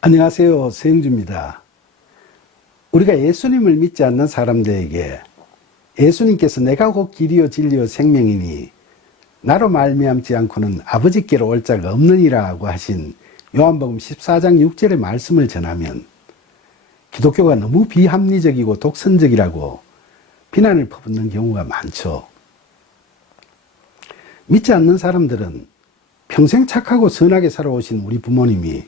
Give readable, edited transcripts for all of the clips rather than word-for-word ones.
안녕하세요. 서영주입니다. 우리가 예수님을 믿지 않는 사람들에게 예수님께서 내가 곧 길이요 진리요 생명이니 나로 말미암지 않고는 아버지께로 올 자가 없느니라고 하신 요한복음 14장 6절의 말씀을 전하면 기독교가 너무 비합리적이고 독선적이라고 비난을 퍼붓는 경우가 많죠. 믿지 않는 사람들은 평생 착하고 선하게 살아오신 우리 부모님이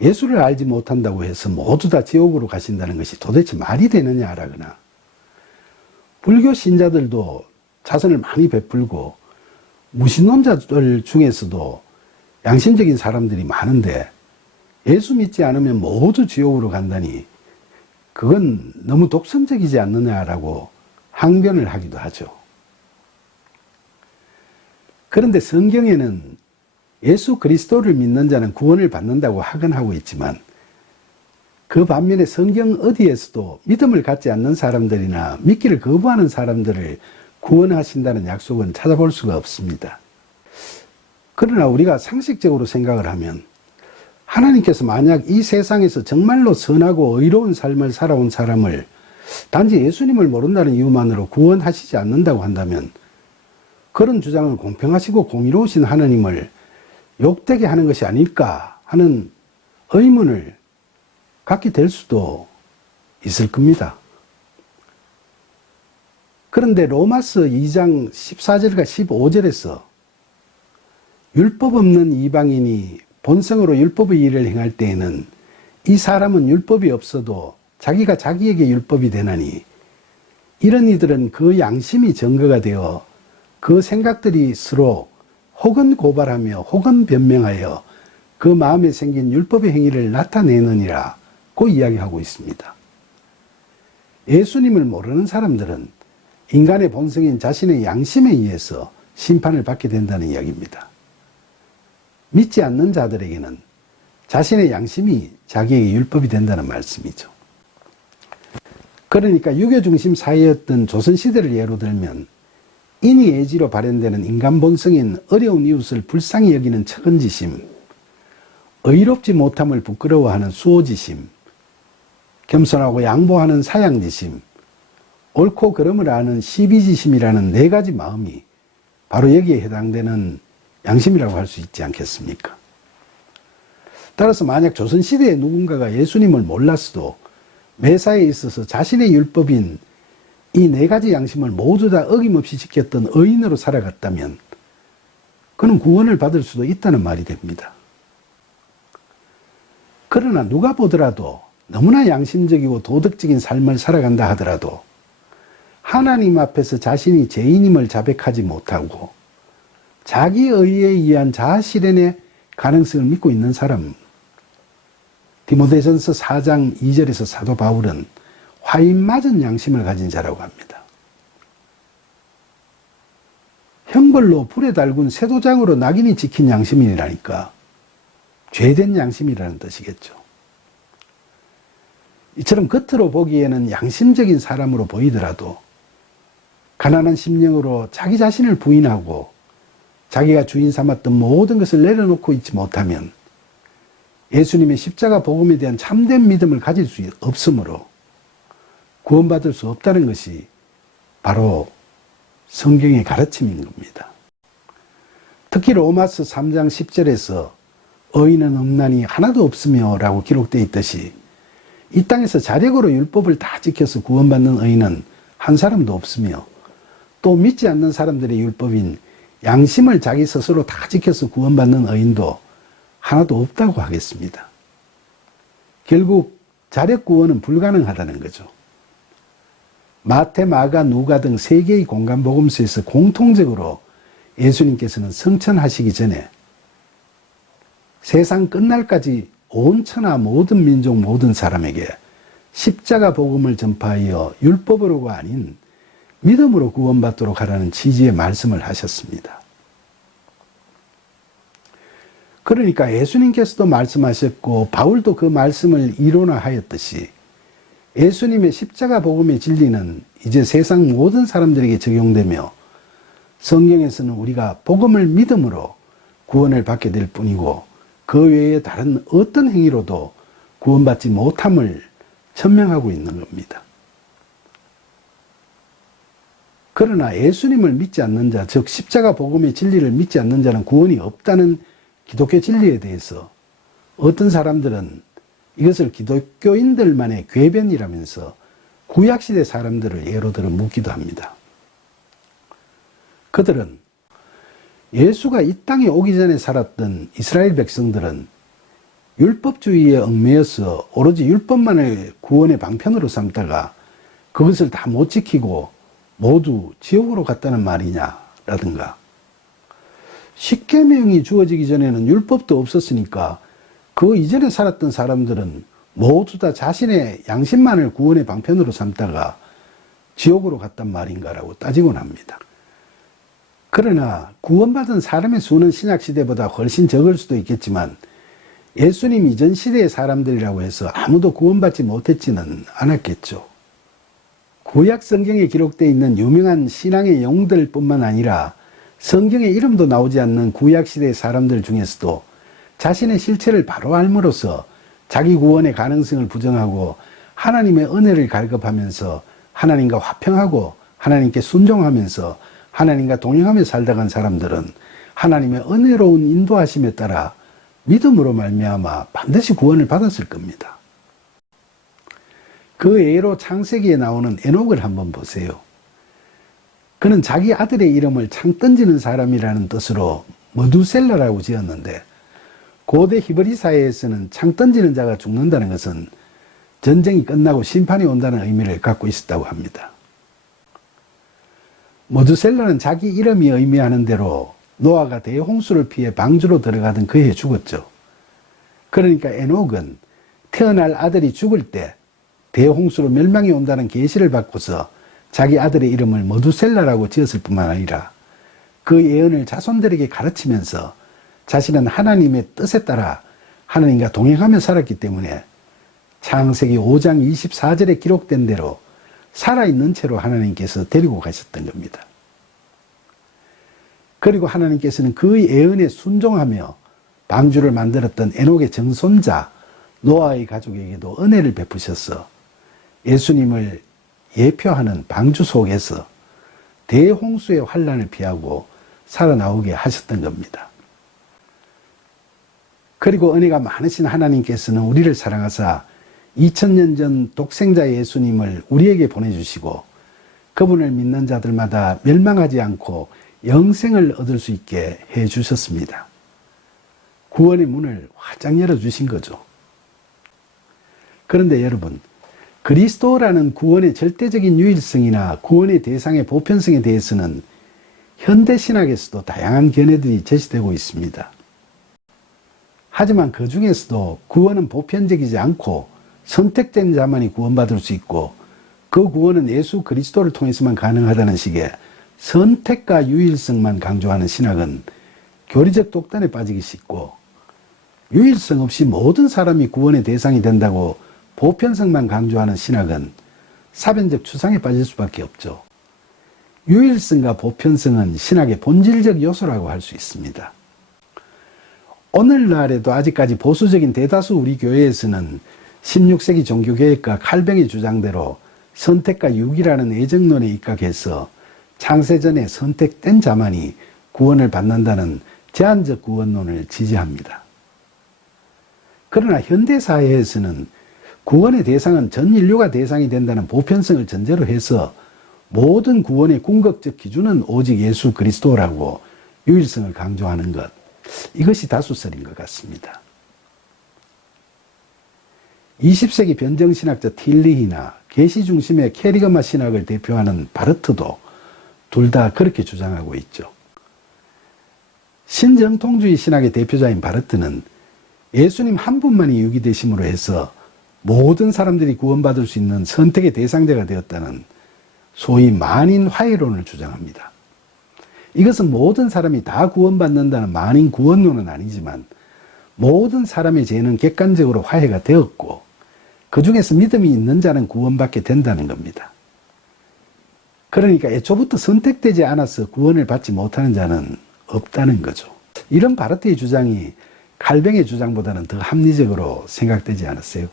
예수를 알지 못한다고 해서 모두 다 지옥으로 가신다는 것이 도대체 말이 되느냐라거나, 불교 신자들도 자선을 많이 베풀고 무신론자들 중에서도 양심적인 사람들이 많은데 예수 믿지 않으면 모두 지옥으로 간다니 그건 너무 독선적이지 않느냐라고 항변을 하기도 하죠. 그런데 성경에는 예수 그리스도를 믿는 자는 구원을 받는다고 하건하고 있지만 그 반면에 성경 어디에서도 믿음을 갖지 않는 사람들이나 믿기를 거부하는 사람들을 구원하신다는 약속은 찾아볼 수가 없습니다. 그러나 우리가 상식적으로 생각을 하면 하나님께서 만약 이 세상에서 정말로 선하고 의로운 삶을 살아온 사람을 단지 예수님을 모른다는 이유만으로 구원하시지 않는다고 한다면 그런 주장은 공평하시고 공의로우신 하나님을 욕되게 하는 것이 아닐까 하는 의문을 갖게 될 수도 있을 겁니다. 그런데 로마서 2장 14절과 15절에서 율법 없는 이방인이 본성으로 율법의 일을 행할 때에는 이 사람은 율법이 없어도 자기가 자기에게 율법이 되나니 이런 이들은 그 양심이 증거가 되어 그 생각들이 서로 혹은 고발하며 혹은 변명하여 그 마음에 생긴 율법의 행위를 나타내느니라고 이야기하고 있습니다. 예수님을 모르는 사람들은 인간의 본성인 자신의 양심에 의해서 심판을 받게 된다는 이야기입니다. 믿지 않는 자들에게는 자신의 양심이 자기에게 율법이 된다는 말씀이죠. 그러니까 유교 중심 사회였던 조선시대를 예로 들면 인의 예지로 발현되는 인간 본성인 어려운 이웃을 불쌍히 여기는 측은지심, 의롭지 못함을 부끄러워하는 수호지심, 겸손하고 양보하는 사양지심, 옳고 그름을 아는 시비지심이라는 네 가지 마음이 바로 여기에 해당되는 양심이라고 할 수 있지 않겠습니까? 따라서 만약 조선시대에 누군가가 예수님을 몰랐어도 매사에 있어서 자신의 율법인 이 네 가지 양심을 모두 다 어김없이 지켰던 의인으로 살아갔다면 그는 구원을 받을 수도 있다는 말이 됩니다. 그러나 누가 보더라도 너무나 양심적이고 도덕적인 삶을 살아간다 하더라도 하나님 앞에서 자신이 죄인임을 자백하지 못하고 자기 의에 의한 자아실현의 가능성을 믿고 있는 사람, 디모데전서 4장 2절에서 사도 바울은 화인 맞은 양심을 가진 자라고 합니다. 형벌로 불에 달군 쇠도장으로 낙인이 찍힌 양심이라니까 죄된 양심이라는 뜻이겠죠. 이처럼 겉으로 보기에는 양심적인 사람으로 보이더라도 가난한 심령으로 자기 자신을 부인하고 자기가 주인 삼았던 모든 것을 내려놓고 있지 못하면 예수님의 십자가 복음에 대한 참된 믿음을 가질 수 없으므로 구원받을 수 없다는 것이 바로 성경의 가르침인 겁니다. 특히 로마서 3장 10절에서 의인은 없나니 하나도 없으며 라고 기록되어 있듯이 이 땅에서 자력으로 율법을 다 지켜서 구원받는 의인은 한 사람도 없으며 또 믿지 않는 사람들의 율법인 양심을 자기 스스로 다 지켜서 구원받는 의인도 하나도 없다고 하겠습니다. 결국 자력 구원은 불가능하다는 거죠. 마태, 마가, 누가 등 세 개의 공간 복음서에서 공통적으로 예수님께서는 성천하시기 전에 세상 끝날까지 온 천하 모든 민족 모든 사람에게 십자가 복음을 전파하여 율법으로가 아닌 믿음으로 구원받도록 하라는 취지의 말씀을 하셨습니다. 그러니까 예수님께서도 말씀하셨고 바울도 그 말씀을 이론화하였듯이 예수님의 십자가 복음의 진리는 이제 세상 모든 사람들에게 적용되며 성경에서는 우리가 복음을 믿음으로 구원을 받게 될 뿐이고 그 외에 다른 어떤 행위로도 구원받지 못함을 천명하고 있는 겁니다. 그러나 예수님을 믿지 않는 자, 즉 십자가 복음의 진리를 믿지 않는 자는 구원이 없다는 기독교 진리에 대해서 어떤 사람들은 이것을 기독교인들만의 궤변이라면서 구약시대 사람들을 예로 들어 묻기도 합니다. 그들은 예수가 이 땅에 오기 전에 살았던 이스라엘 백성들은 율법주의에 얽매여서 오로지 율법만을 구원의 방편으로 삼다가 그것을 다 못 지키고 모두 지옥으로 갔다는 말이냐라든가, 십계명이 주어지기 전에는 율법도 없었으니까 그 이전에 살았던 사람들은 모두 다 자신의 양심만을 구원의 방편으로 삼다가 지옥으로 갔단 말인가라고 따지곤 합니다. 그러나 구원받은 사람의 수는 신약시대보다 훨씬 적을 수도 있겠지만 예수님 이전 시대의 사람들이라고 해서 아무도 구원받지 못했지는 않았겠죠. 구약 성경에 기록되어 있는 유명한 신앙의 영웅들 뿐만 아니라 성경에 이름도 나오지 않는 구약시대의 사람들 중에서도 자신의 실체를 바로 알므로써 자기 구원의 가능성을 부정하고 하나님의 은혜를 갈급하면서 하나님과 화평하고 하나님께 순종하면서 하나님과 동행하며 살다 간 사람들은 하나님의 은혜로운 인도하심에 따라 믿음으로 말미암아 반드시 구원을 받았을 겁니다. 그 예로 창세기에 나오는 에녹을 한번 보세요. 그는 자기 아들의 이름을 창 던지는 사람이라는 뜻으로 머두셀라라고 지었는데, 고대 히브리 사회에서는 창 던지는 자가 죽는다는 것은 전쟁이 끝나고 심판이 온다는 의미를 갖고 있었다고 합니다. 머두셀라는 자기 이름이 의미하는 대로 노아가 대홍수를 피해 방주로 들어가던 그 해에 죽었죠. 그러니까 에녹은 태어날 아들이 죽을 때 대홍수로 멸망이 온다는 계시를 받고서 자기 아들의 이름을 머두셀라라고 지었을 뿐만 아니라 그 예언을 자손들에게 가르치면서 자신은 하나님의 뜻에 따라 하나님과 동행하며 살았기 때문에 창세기 5장 24절에 기록된 대로 살아있는 채로 하나님께서 데리고 가셨던 겁니다. 그리고 하나님께서는 그 예언에 순종하며 방주를 만들었던 에녹의 정손자 노아의 가족에게도 은혜를 베푸셔서 예수님을 예표하는 방주 속에서 대홍수의 환란을 피하고 살아나오게 하셨던 겁니다. 그리고 은혜가 많으신 하나님께서는 우리를 사랑하사 2000년 전 독생자 예수님을 우리에게 보내주시고 그분을 믿는 자들마다 멸망하지 않고 영생을 얻을 수 있게 해주셨습니다. 구원의 문을 활짝 열어주신 거죠. 그런데 여러분, 그리스도라는 구원의 절대적인 유일성이나 구원의 대상의 보편성에 대해서는 현대신학에서도 다양한 견해들이 제시되고 있습니다. 하지만 그 중에서도 구원은 보편적이지 않고 선택된 자만이 구원받을 수 있고 그 구원은 예수 그리스도를 통해서만 가능하다는 식의 선택과 유일성만 강조하는 신학은 교리적 독단에 빠지기 쉽고, 유일성 없이 모든 사람이 구원의 대상이 된다고 보편성만 강조하는 신학은 사변적 추상에 빠질 수밖에 없죠. 유일성과 보편성은 신학의 본질적 요소라고 할 수 있습니다. 오늘날에도 아직까지 보수적인 대다수 우리 교회에서는 16세기 종교개혁가 칼뱅의 주장대로 선택과 유기라는 애정론에 입각해서 창세전에 선택된 자만이 구원을 받는다는 제한적 구원론을 지지합니다. 그러나 현대사회에서는 구원의 대상은 전 인류가 대상이 된다는 보편성을 전제로 해서 모든 구원의 궁극적 기준은 오직 예수 그리스도라고 유일성을 강조하는 것, 이것이 다수설인 것 같습니다. 20세기 변정신학자 틸리히나 계시 중심의 캐리그마 신학을 대표하는 바르트도 둘 다 그렇게 주장하고 있죠. 신정통주의 신학의 대표자인 바르트는 예수님 한 분만이 유기되심으로 해서 모든 사람들이 구원받을 수 있는 선택의 대상자가 되었다는 소위 만인화해론을 주장합니다. 이것은 모든 사람이 다 구원받는다는 만인 구원론은 아니지만 모든 사람의 죄는 객관적으로 화해가 되었고 그 중에서 믿음이 있는 자는 구원받게 된다는 겁니다. 그러니까 애초부터 선택되지 않아서 구원을 받지 못하는 자는 없다는 거죠. 이런 바르트의 주장이 칼뱅의 주장보다는 더 합리적으로 생각되지 않았어요?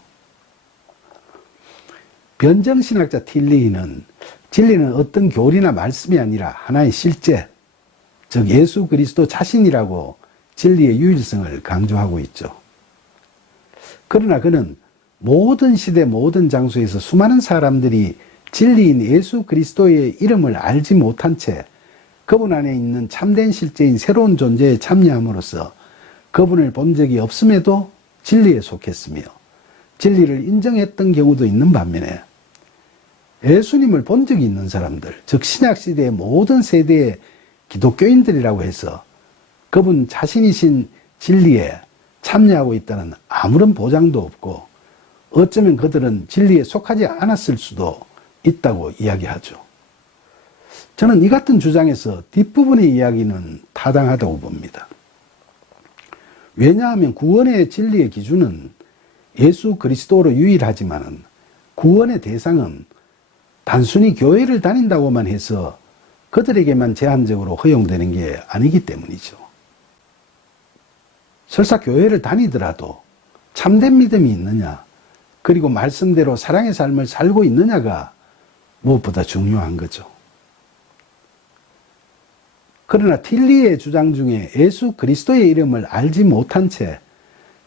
변정신학자 틸리히는 진리는 어떤 교리나 말씀이 아니라 하나의 실제, 즉 예수 그리스도 자신이라고 진리의 유일성을 강조하고 있죠. 그러나 그는 모든 시대 모든 장소에서 수많은 사람들이 진리인 예수 그리스도의 이름을 알지 못한 채 그분 안에 있는 참된 실제인 새로운 존재에 참여함으로써 그분을 본 적이 없음에도 진리에 속했으며 진리를 인정했던 경우도 있는 반면에 예수님을 본 적이 있는 사람들, 즉 신약시대의 모든 세대의 기독교인들이라고 해서 그분 자신이신 진리에 참여하고 있다는 아무런 보장도 없고 어쩌면 그들은 진리에 속하지 않았을 수도 있다고 이야기하죠. 저는 이 같은 주장에서 뒷부분의 이야기는 타당하다고 봅니다. 왜냐하면 구원의 진리의 기준은 예수 그리스도로 유일하지만 구원의 대상은 단순히 교회를 다닌다고만 해서 그들에게만 제한적으로 허용되는 게 아니기 때문이죠. 설사 교회를 다니더라도 참된 믿음이 있느냐, 그리고 말씀대로 사랑의 삶을 살고 있느냐가 무엇보다 중요한 거죠. 그러나 틸리의 주장 중에 예수 그리스도의 이름을 알지 못한 채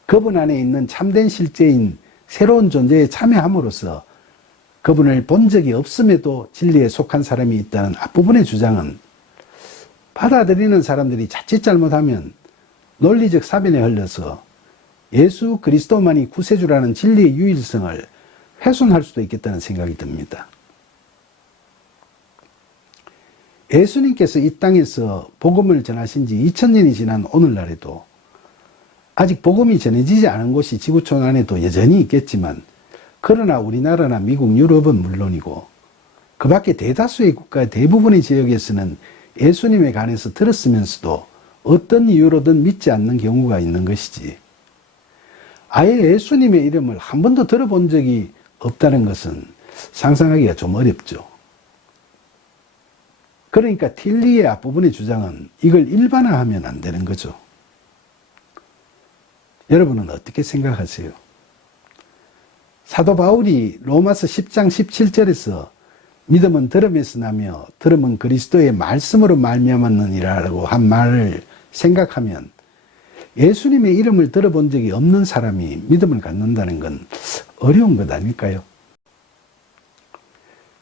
그분 안에 있는 참된 실제인 새로운 존재에 참여함으로써 그분을 본 적이 없음에도 진리에 속한 사람이 있다는 앞부분의 주장은 받아들이는 사람들이 자칫 잘못하면 논리적 사변에 흘려서 예수 그리스도만이 구세주라는 진리의 유일성을 훼손할 수도 있겠다는 생각이 듭니다. 예수님께서 이 땅에서 복음을 전하신 지 2000년이 지난 오늘날에도 아직 복음이 전해지지 않은 곳이 지구촌 안에도 여전히 있겠지만 그러나 우리나라나 미국, 유럽은 물론이고 그 밖에 대다수의 국가 대부분의 지역에서는 예수님에 관해서 들었으면서도 어떤 이유로든 믿지 않는 경우가 있는 것이지 아예 예수님의 이름을 한 번도 들어본 적이 없다는 것은 상상하기가 좀 어렵죠. 그러니까 틸리의 앞부분의 주장은 이걸 일반화하면 안 되는 거죠. 여러분은 어떻게 생각하세요? 사도 바울이 로마서 10장 17절에서 믿음은 들음에서 나며 들음은 그리스도의 말씀으로 말미암았느니라고 한 말을 생각하면 예수님의 이름을 들어본 적이 없는 사람이 믿음을 갖는다는 건 어려운 것 아닐까요?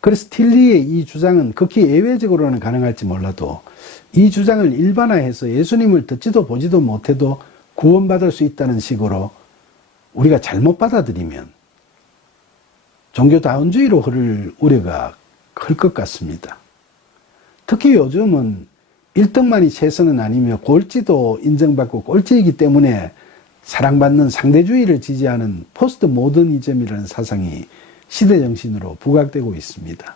그래서 틸리의 이 주장은 극히 예외적으로는 가능할지 몰라도 이 주장을 일반화해서 예수님을 듣지도 보지도 못해도 구원받을 수 있다는 식으로 우리가 잘못 받아들이면 종교다운주의로 흐를 우려가 클 것 같습니다. 특히 요즘은 1등만이 최선은 아니며 꼴찌도 인정받고 꼴찌이기 때문에 사랑받는 상대주의를 지지하는 포스트 모더니즘이라는 사상이 시대정신으로 부각되고 있습니다.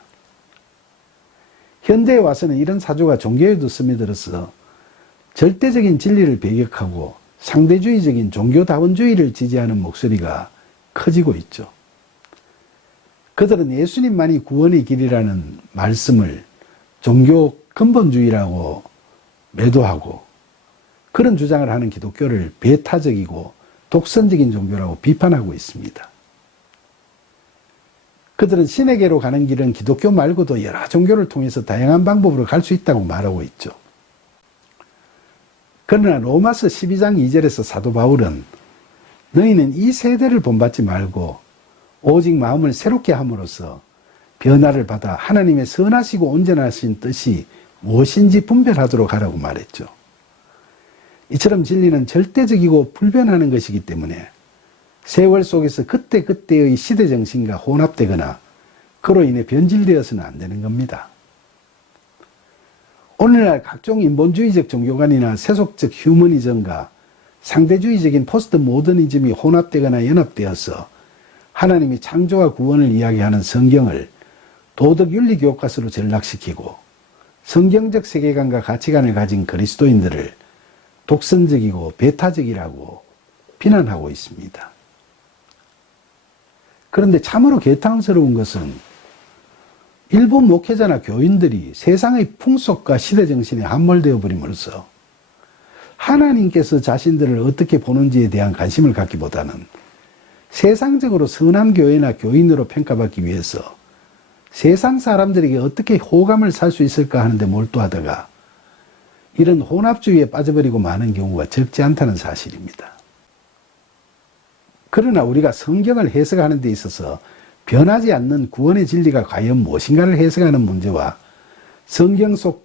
현대에 와서는 이런 사조가 종교에도 스며들어서 절대적인 진리를 배격하고 상대주의적인 종교다원주의를 지지하는 목소리가 커지고 있죠. 그들은 예수님만이 구원의 길이라는 말씀을 종교 근본주의라고 매도하고 그런 주장을 하는 기독교를 배타적이고 독선적인 종교라고 비판하고 있습니다. 그들은 신에게로 가는 길은 기독교 말고도 여러 종교를 통해서 다양한 방법으로 갈 수 있다고 말하고 있죠. 그러나 로마서 12장 2절에서 사도 바울은 너희는 이 세대를 본받지 말고 오직 마음을 새롭게 함으로써 변화를 받아 하나님의 선하시고 온전하신 뜻이 무엇인지 분별하도록 하라고 말했죠. 이처럼 진리는 절대적이고 불변하는 것이기 때문에 세월 속에서 그때그때의 시대정신과 혼합되거나 그로 인해 변질되어서는 안 되는 겁니다. 오늘날 각종 인본주의적 종교관이나 세속적 휴머니즘과 상대주의적인 포스트 모더니즘이 혼합되거나 연합되어서 하나님이 창조와 구원을 이야기하는 성경을 도덕윤리 교과서로 전락시키고 성경적 세계관과 가치관을 가진 그리스도인들을 독선적이고 배타적이라고 비난하고 있습니다. 그런데 참으로 개탄스러운 것은 일본 목회자나 교인들이 세상의 풍속과 시대정신에 함몰되어 버림으로써 하나님께서 자신들을 어떻게 보는지에 대한 관심을 갖기보다는 세상적으로 선한 교회나 교인으로 평가받기 위해서 세상 사람들에게 어떻게 호감을 살 수 있을까 하는데 몰두하다가 이런 혼합주의에 빠져버리고 마는 경우가 적지 않다는 사실입니다. 그러나 우리가 성경을 해석하는 데 있어서 변하지 않는 구원의 진리가 과연 무엇인가를 해석하는 문제와 성경 속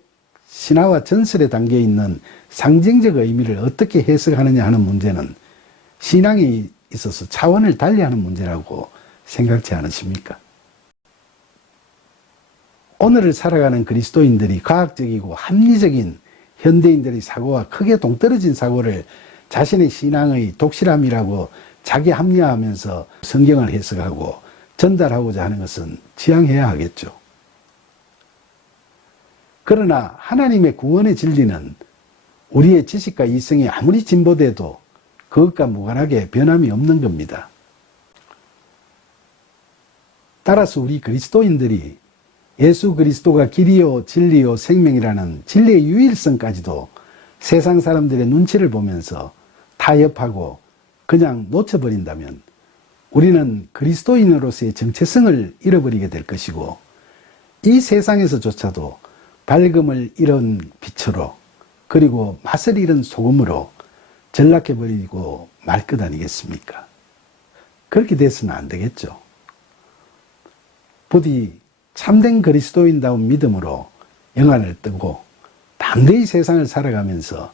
신화와 전설에 담겨 있는 상징적 의미를 어떻게 해석하느냐 하는 문제는 신앙에 있어서 차원을 달리하는 문제라고 생각지 않으십니까? 오늘을 살아가는 그리스도인들이 과학적이고 합리적인 현대인들의 사고와 크게 동떨어진 사고를 자신의 신앙의 독실함이라고 자기 합리화하면서 성경을 해석하고 전달하고자 하는 것은 지양해야 하겠죠. 그러나 하나님의 구원의 진리는 우리의 지식과 이성이 아무리 진보돼도 그것과 무관하게 변함이 없는 겁니다. 따라서 우리 그리스도인들이 예수 그리스도가 길이요 진리요 생명이라는 진리의 유일성까지도 세상 사람들의 눈치를 보면서 타협하고 그냥 놓쳐버린다면 우리는 그리스도인으로서의 정체성을 잃어버리게 될 것이고 이 세상에서조차도 밝음을 잃은 빛으로 그리고 맛을 잃은 소금으로 전락해버리고 말 것 아니겠습니까? 그렇게 돼서는 안 되겠죠. 부디 참된 그리스도인다운 믿음으로 영안을 뜨고 담대히 세상을 살아가면서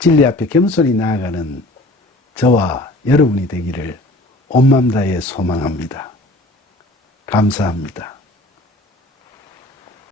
진리 앞에 겸손히 나아가는 저와 여러분이 되기를 온 마음 다해 소망합니다. 감사합니다.